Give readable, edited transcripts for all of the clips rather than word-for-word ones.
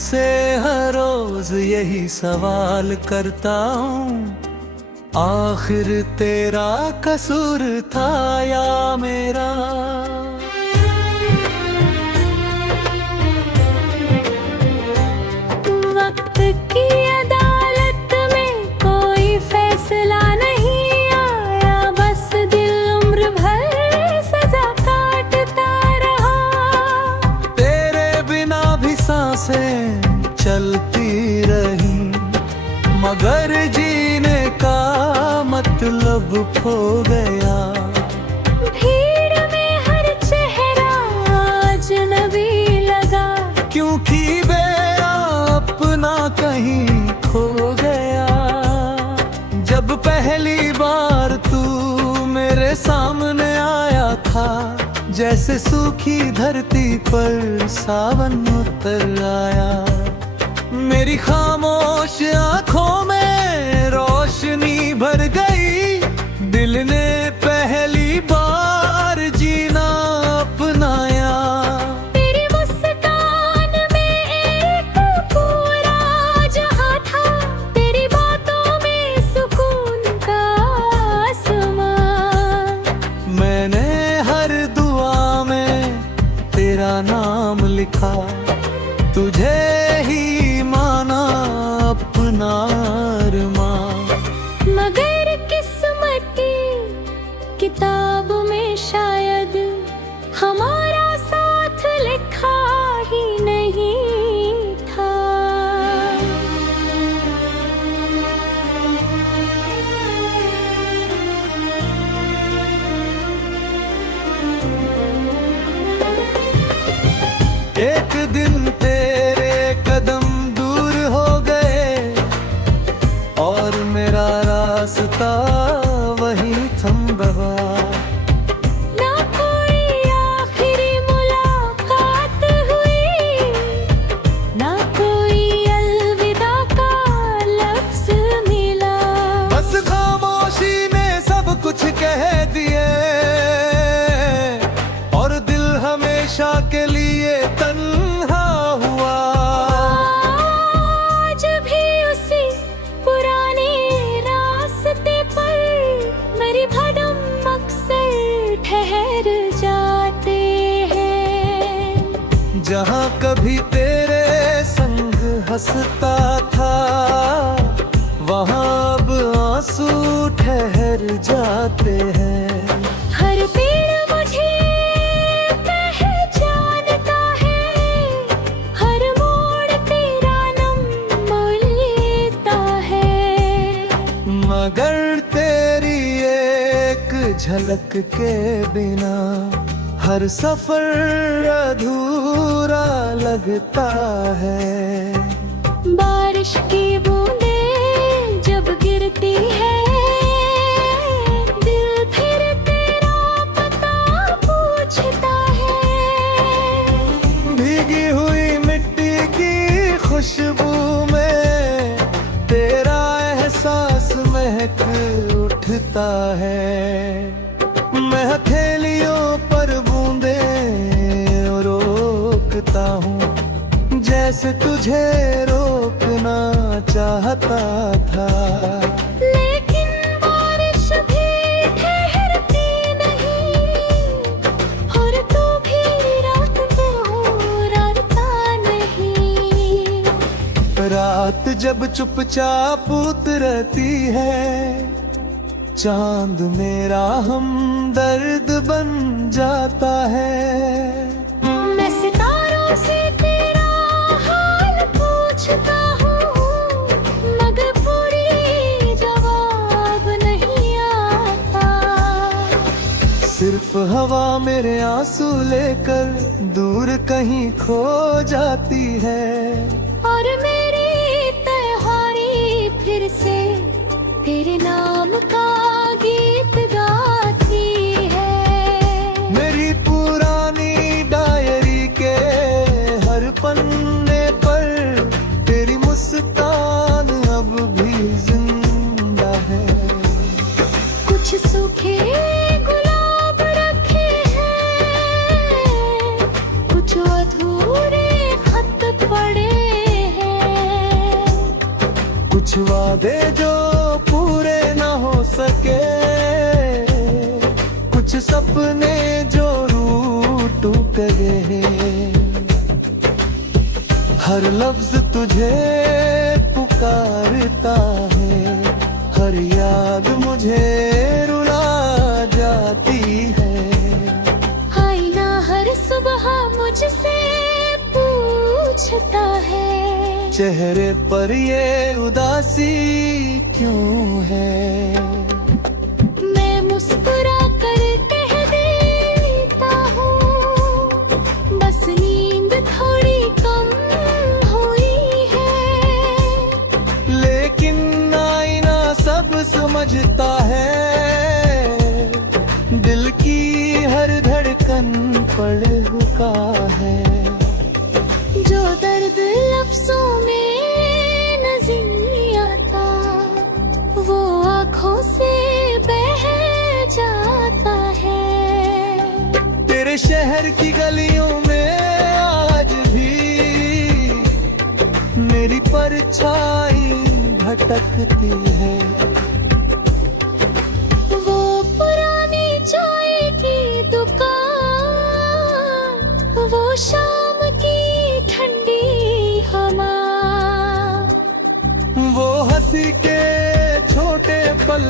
से हर रोज यही सवाल करता हूँ, आखिर तेरा कसूर था या मेरा। वक्त की अदालत में कोई फैसला नहीं आया, बस दिल उम्र भर सजा काटता रहा। तेरे बिना भी सांसें चलती रही, मगर जीने का मतलब खो गया। भीड़ में हर चेहरा अजनबी लगा, क्योंकि मेरा अपना कहीं खो गया। जब पहली बार तू मेरे सामने आया था, जैसे सूखी धरती पर सावन उतर आया। मेरी खामोश आंखों में रोशनी भर गई, दिल ने पहली बार जीना अपनाया। तेरी मुस्कान में एक पूरा जहां था, तेरी बातों में सुकून का आसमां। मैंने हर दुआ में तेरा नाम लिखा, तुझे ही माना अपना अरमां। मगर किस्मत की किताब में शायद हमारा साथ लिखा ही नहीं था। एक दिन तेरे कदम दूर हो गए और मेरा रास्ता वहीं थम गया। ना कोई आखिरी मुलाकात हुई, ना कोई अलविदा का लफ्ज मिला। बस खामोशी ने सब कुछ कह दिए और दिल हमेशा के लिए तन्हा हुआ। आज भी उसी पुराने रास्ते पर मेरी भटक अक्सर ठहर जाते हैं। जहाँ कभी तेरे संग हंसता था, वहाँ अब आंसू ठहर जाते हैं। हर पेड़ मुझे पहचानता है, हर मोड़ तेरा नंबर लेता है। मगर तेरी एक झलक के बिना हर सफर अधूरा लगता है। बारिश की बूंदें जब गिरती है, दिल फिर तेरा पता पूछता है। भीगी हुई मिट्टी की खुशबू में तेरा एहसास महक उठता है। मैं हथेलियों पर बूंदें रोकता हूँ, जैसे तुझे रोकना चाहता था। लेकिन बारिश भी ठहरती नहीं, और तू भी रात को राता नहीं। रात जब चुपचाप उतरती है, चांद मेरा हमदर्द बन जाता है। मैं सितारों से तेरा हाल पूछता हूँ, मगर पूरी जवाब नहीं आता। सिर्फ हवा मेरे आंसू लेकर दूर कहीं खो जाती है। और मेरी त्योहारी फिर से तेरे नाम का गीत गाती है। मेरी पुरानी डायरी के हर पन्ने पर तेरी मुस्कान अब भी जिंदा है। कुछ सूखे गुलाब रखे हैं, कुछ अधूरे खत पड़े वादे जो पूरे ना हो सके, कुछ सपने जो रूठ गए। हर लफ्ज तुझे पुकारता है, हर याद मुझे रुला जाती है। आईना हर सुबह मुझसे पूछता है, चेहरे पर ये उदासी क्यों है। मैं मुस्कुरा कर कह देता हूँ, बस नींद थोड़ी कम हुई है। लेकिन आईना सब समझता है, दिल की हर धड़कन पढ़ हुआ है। जो दर्द लफ्जों में नहीं आता, वो आँखों से बह जाता है। तेरे शहर की गलियों में आज भी मेरी परछाई भटकती है। वो पुरानी चाय की दुकान, वो शाम की ठंडी हवा, वो हंसी के छोटे पल,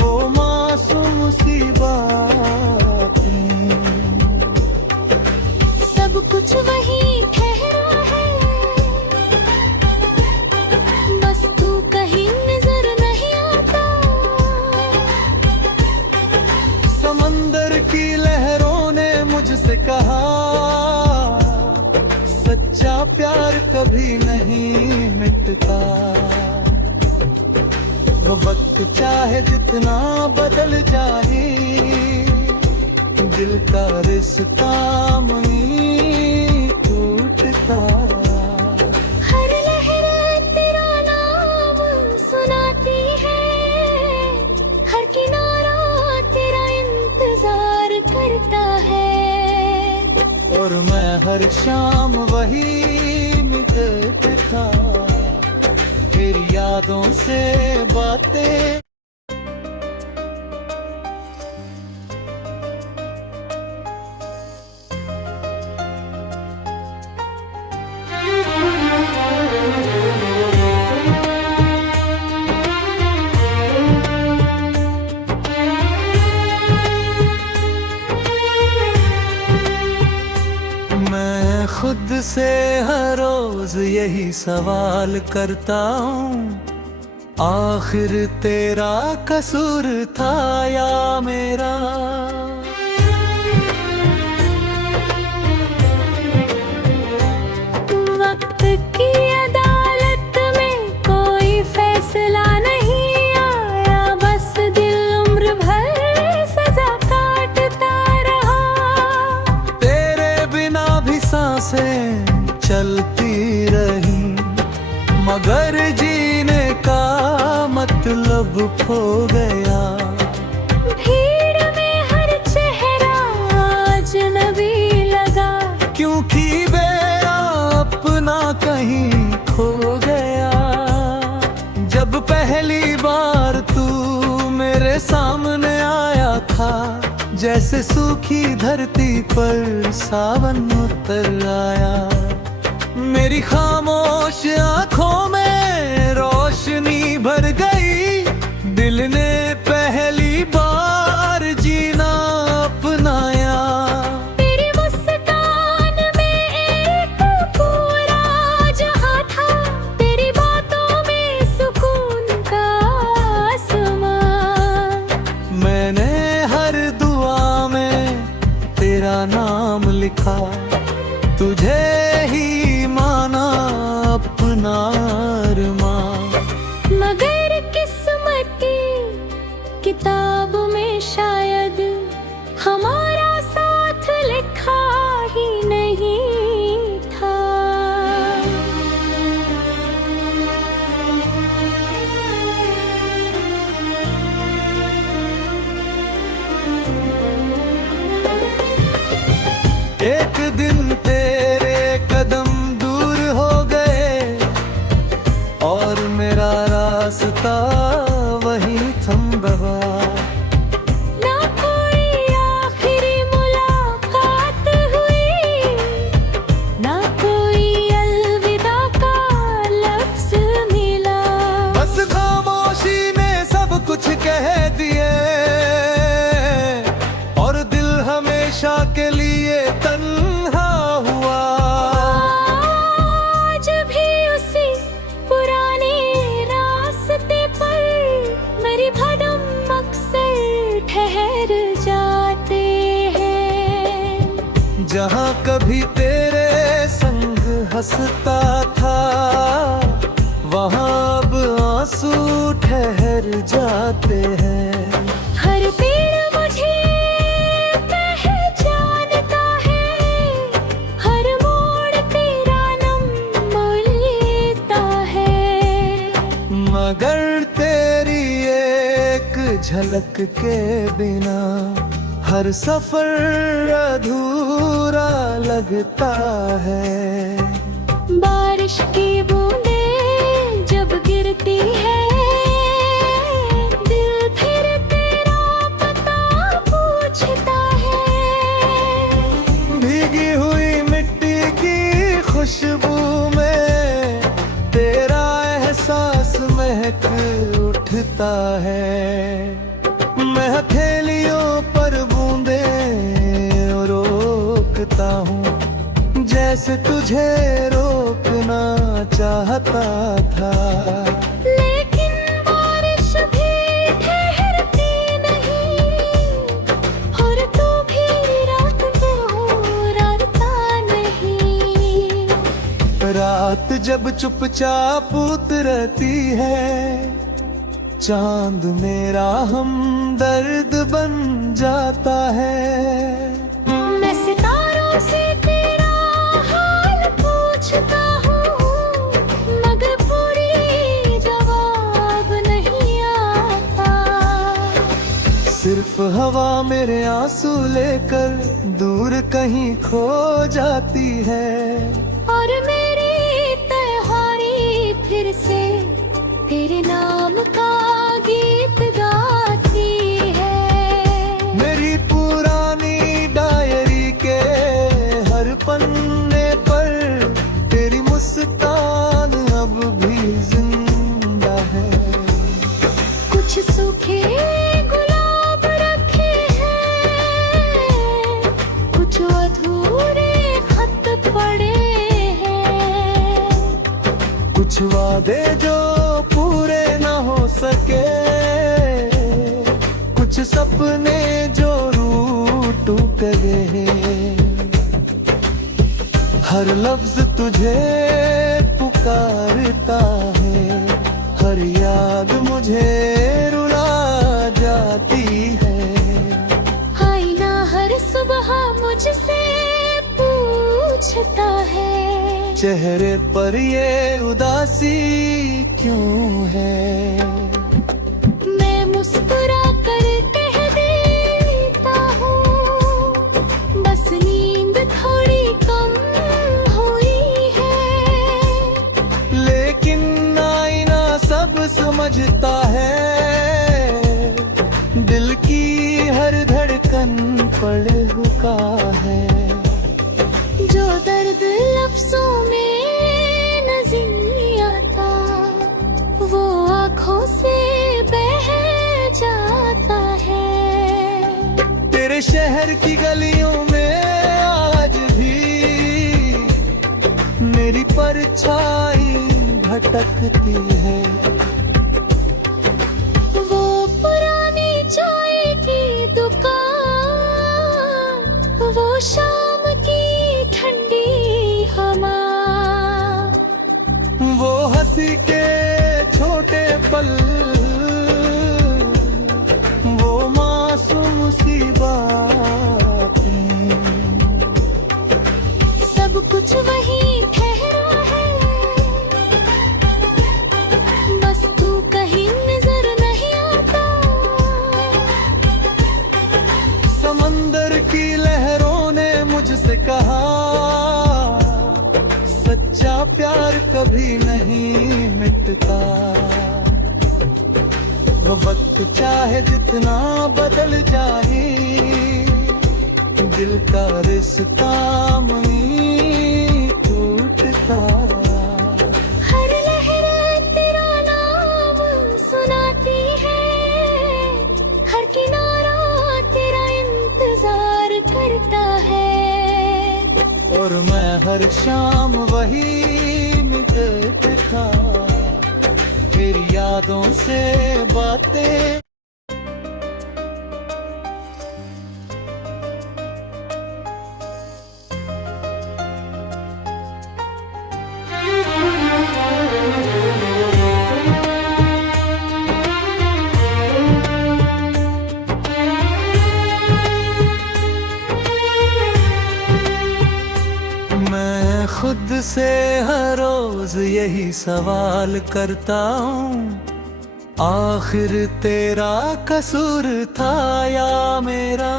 वो मासूम सी बातें, सब कुछ वही ठहरा है, बस तू कहीं नजर नहीं आता। समंदर की लहरों ने मुझसे कहा, सच्चा प्यार कभी नहीं मिटता। वो वक्त चाहे जितना बदल जाए, दिल का रिश्ता नहीं टूटता। हर लहर तेरा नाम सुनाती है, हर किनारा तेरा इंतजार करता है। और मैं हर शाम वही मिटता, तेरी यादों से बातें। मैं खुद से हर रोज यही सवाल करता हूँ, आखिर तेरा कसूर था या मेरा। वक्त की अदालत में कोई फैसला नहीं आया, बस दिल उम्र भर सजा काटता रहा। तेरे बिना भी सांसें चलती रही, मगर जीने का मतलब खो गया। भीड़ में हर चेहरा अजनबी लगा, क्योंकि मेरा अपना कहीं खो गया। जब पहली बार तू मेरे सामने आया था, जैसे सूखी धरती पर सावन उतर आया। मेरी खामोश आंखों में रोशनी भर गई, दिल ने पहली बार जीना अपनाया। तेरी मुस्कान में एक पूरा जहां था, तेरी बातों में सुकून का आसमां। मैंने हर दुआ में तेरा नाम लिखा, तुझे ही माना अपना अरमां। मगर किस्मत की किताब में शायद हमारा साथ लिखा ही नहीं था। एक जहाँ कभी तेरे संग हंसता था, वहाँ अब आंसू ठहर जाते हैं। हर पेड़ मुझे पहचानता है, हर मोड़ तेरा नंबर लेता है। मगर तेरी एक झलक के बिना हर सफर अधूरा लगता है। बारिश की बूंदें जब गिरती है, दिल फिर तेरा पता पूछता है। भीगी हुई मिट्टी की खुशबू में तेरा एहसास महक उठता है। मैं हथेलियों पर बूंदें रोकता हूँ, जैसे तुझे रोकना चाहता था। लेकिन बारिश भी ठहरती नहीं, और तू भी रात को राता नहीं। रात जब चुपचाप उतरती है, चांद मेरा हमदर्द बन जाता है। मैं सितारों से तेरा हाल पूछता हूँ, मगर पूरी जवाब नहीं आता। सिर्फ हवा मेरे आंसू लेकर दूर कहीं खो जाती है। और मेरी त्योहारी फिर से तेरे नाम का गीत गाती है। मेरी पुरानी डायरी के हर पन्ने पर तेरी मुस्कान अब भी जिंदा है। कुछ सूखे गुलाब रखे हैं, कुछ अधूरे खत पड़े हैं। कुछ वादे जो पूरे न हो सके, कुछ सपने जो रूठ गए। हर लफ्ज तुझे पुकारता है, हर याद मुझे रुला जाती है। आईना हर सुबह मुझसे पूछता है, चेहरे पर ये उदासी क्यों है। मैं मुस्कुरा कर कह देता हूँ, बस नींद थोड़ी कम हुई है। लेकिन आईना सब समझता है, दिल की हर धड़कन पर हुका है। जो दर्द लफ्जों में नहीं आता, वो आँखों से बह जाता है। तेरे शहर की गलियों में आज भी मेरी परछाई भटकती है। वो पुरानी चाय की दुकान, वो शाम की ठंडी हवा, वो हंसी के छोटे पल, वो मासूम सी बातें, सब कुछ वही ठहरा है, बस तू कहीं नजर नहीं आता। समंदर की लहरों ने मुझसे कहा, सच्चा प्यार कभी नहीं मिटता। वो वक्त चाहे जितना बदल जाए, दिल का रिश्ता नहीं टूटता। हर लहर तेरा नाम सुनाती है, हर किनारा तेरा इंतजार करता है। और मैं हर शाम वही मिटता, तेरी यादों से बातें। से हर रोज यही सवाल करता हूँ, आखिर तेरा कसूर था या मेरा।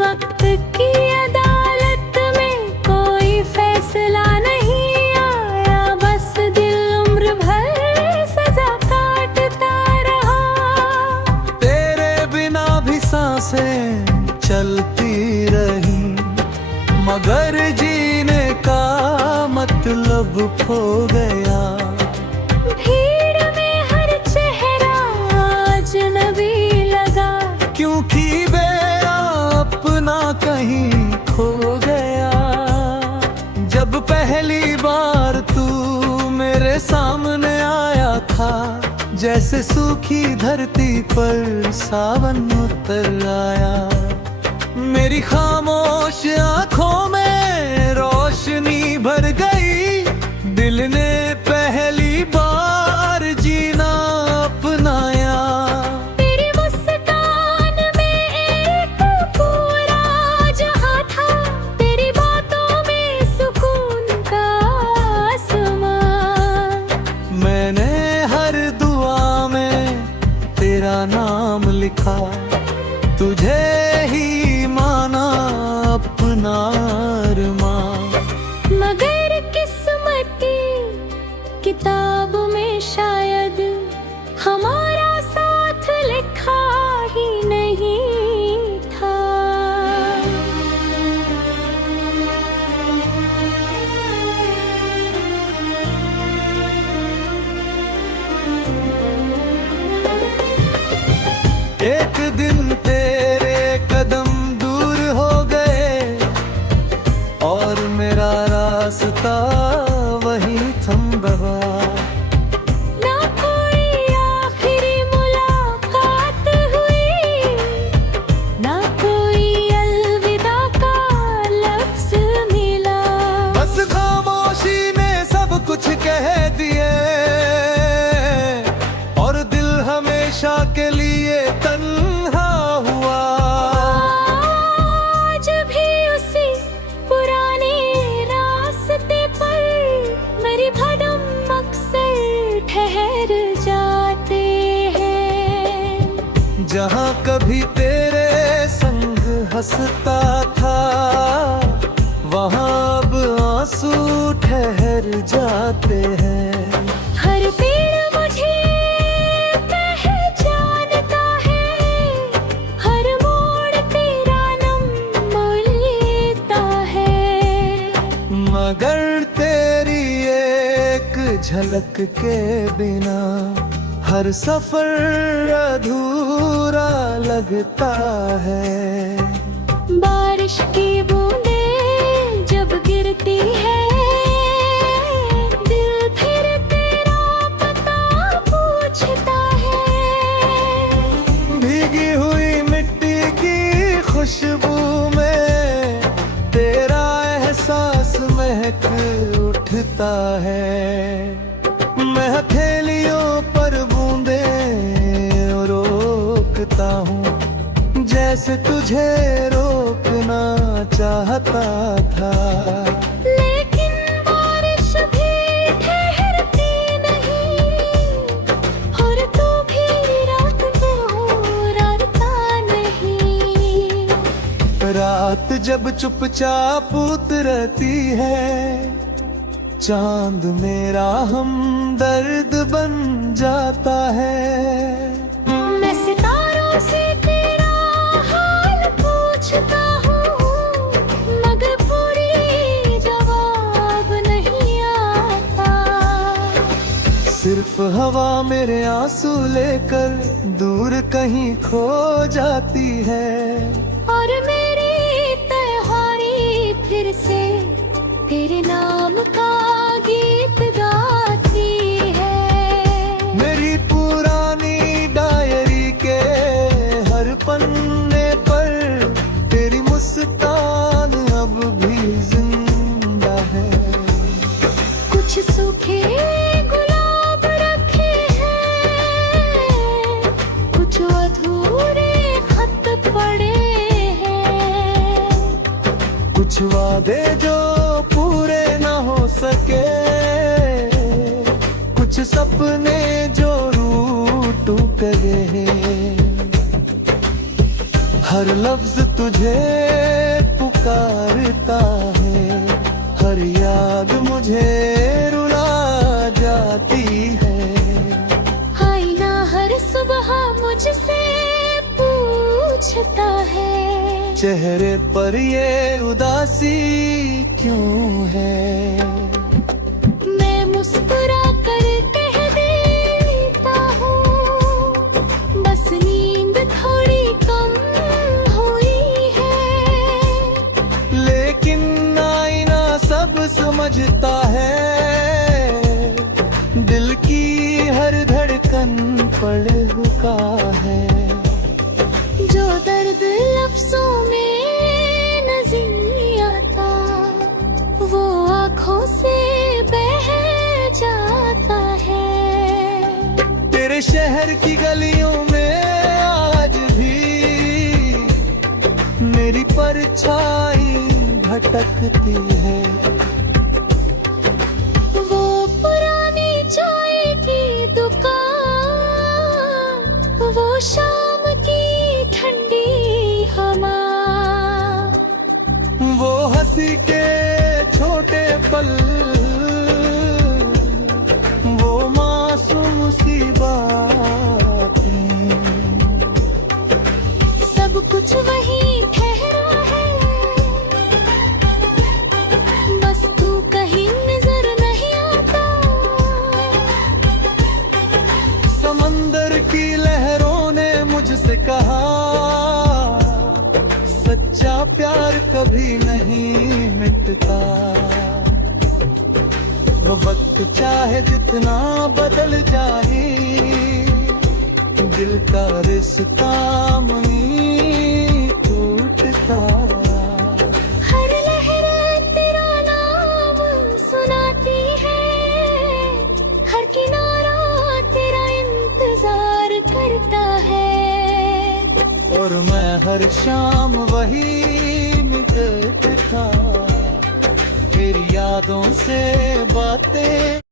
वक्त की अदालत में कोई फैसला नहीं आया, बस दिल उम्र भर सजा काटता रहा। तेरे बिना भी सांसें चलती रही, मगर जीने का मतलब खो गया। भीड़ में हर चेहरा अजनबी लगा, क्योंकि मेरा अपना कहीं खो गया। जब पहली बार तू मेरे सामने आया था, जैसे सूखी धरती पर सावन उतर आया। मेरी खामोश आंखों में रोशनी भर गई, दिल ने पहली बार जीना अपनाया। तेरी मुस्कान में एक पूरा जहां था, तेरी बातों में सुकून का आसमां। मैंने हर दुआ में तेरा नाम लिखा, तुझे ही माना अपना अरमां। मगर किस्मत की किताब में शायद हमारा साथ लिखा ही नहीं था। एक दिन तेरे कदम दूर हो गए और मेरा रास्ता वहीं थम गया। ना कोई आखिरी मुलाकात हुई, ना कोई अलविदा का लफ्ज मिला। बस खामोशी ने सब कुछ कह दिए और दिल हमेशा के लिए तन्हा हुआ। आज भी उसी पुराने रास्ते पर मेरी भदम अक्सर ठहर जाते हैं। जहाँ कभी तेरे संग हंसता था, वहाँ अब आंसू ठहर जाते हैं। हर पेड़ मुझे पहचानता है, हर मोड़ तेरा नंबर लेता है। मगर तेरी एक झलक के बिना हर सफर अधूरा लगता है। बारिश की बूंदें जब गिरती है, दिल फिर तेरा पता पूछता है। भीगी हुई मिट्टी की खुशबू में तेरा एहसास महक उठता है। मैं हथेलियों पर बूंदें रोकता हूँ, जैसे तुझे रोकना चाहता था। लेकिन बारिश भी ठहरती नहीं, और तू भी रात को राता नहीं। रात जब चुपचाप उतरती है, चांद मेरा हमदर्द बन जाता है। मैं सितारों से तेरा हाल पूछता हूँ, मगर पूरी जवाब नहीं आता। सिर्फ हवा मेरे आंसू लेकर दूर कहीं खो जाती है। और मेरी त्योहारी फिर से तेरे नाम का गीत गाती है। मेरी पुरानी डायरी के हर पन्ने पर तेरी मुस्कान अब भी जिंदा है। कुछ सूखे गुलाब रखे हैं, कुछ अधूरे खत पड़े वादे जो पूरे ना हो सके, कुछ सपने जो रूठ गए। हर लफ्ज तुझे पुकारता है, हर याद मुझे रुला जाती है। आईना हर सुबह मुझसे पूछता है, चेहरे पर ये उदासी क्यों है। मैं मुस्कुरा कर कह देता हूँ, बस नींद थोड़ी कम हुई है। लेकिन आईना सब समझता है, दिल की हर धड़कन पढ़ हुआ है। जो दर्द लफ्जों में नहीं आता, वो आँखों से बह जाता है। तेरे शहर की गलियों में आज भी मेरी परछाई भटकती है। वो पुरानी चाय की दुकान, वो शाम की ठंडी हवा, वो हंसी के छोटे पल, वो मासूम सी बातें, सब कुछ वही ठहरा है, बस तू कहीं नजर नहीं आता। समंदर की लहरों ने मुझसे कहा, सच्चा प्यार कभी नहीं मिटता। वो वक्त चाहे जितना बदल जाए, दिल का रिश्ता नहीं टूटता। हर लहर तेरा नाम सुनाती है, हर किनारा तेरा इंतजार करता है। और मैं हर शाम वही मिटता, तेरी यादों से बातें